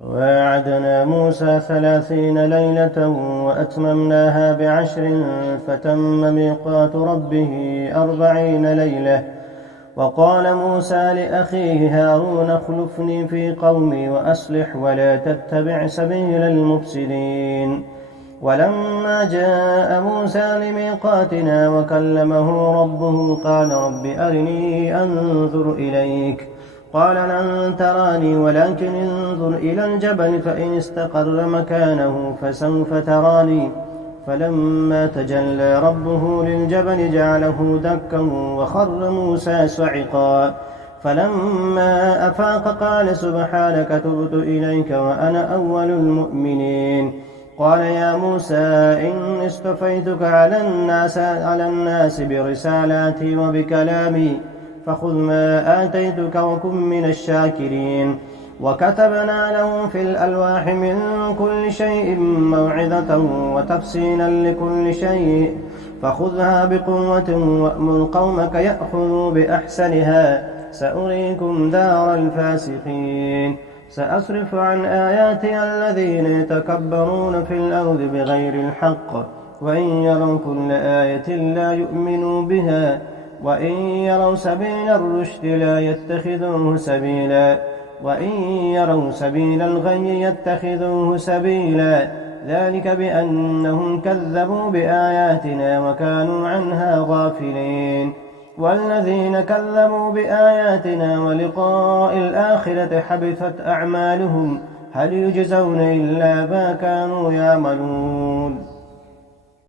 وواعدنا موسى 30 ليلة وأتممناها ب10 فتم ميقات ربه 40 ليلة. وقال موسى لأخيه هارون اخلفني في قومي وأصلح ولا تتبع سبيل المفسدين. ولما جاء موسى لميقاتنا وكلمه ربه قال رب أرني أنظر إليك. قال لن تراني ولكن انظر إلى الجبل فإن استقر مكانه فسوف تراني. فلما تجلى ربه للجبل جعله دكا وخر موسى صعقا. فلما أفاق قال سبحانك تبت إليك وأنا أول المؤمنين. قال يا موسى إني اصطفيتك على الناس برسالاتي وبكلامي فخذ ما آتيتك وكن من الشاكرين. وكتبنا له في الألواح من كل شيء موعظة وتفصيلا لكل شيء فخذها بقوة وأمر قومك يأخذوا بأحسنها سأريكم دار الفاسقين. سأصرف عن آياتي الذين يتكبرون في الأرض بغير الحق وإن يروا كل آية لا يؤمنوا بها وإن يروا سبيل الرشد لا يتخذوه سبيلا وإن يروا سبيل الغي يتخذوه سبيلا ذلك بأنهم كذبوا بآياتنا وكانوا عنها غافلين. والذين كذبوا بآياتنا ولقاء الآخرة حبثت أعمالهم هل يجزون إلا ما كانوا يعملون.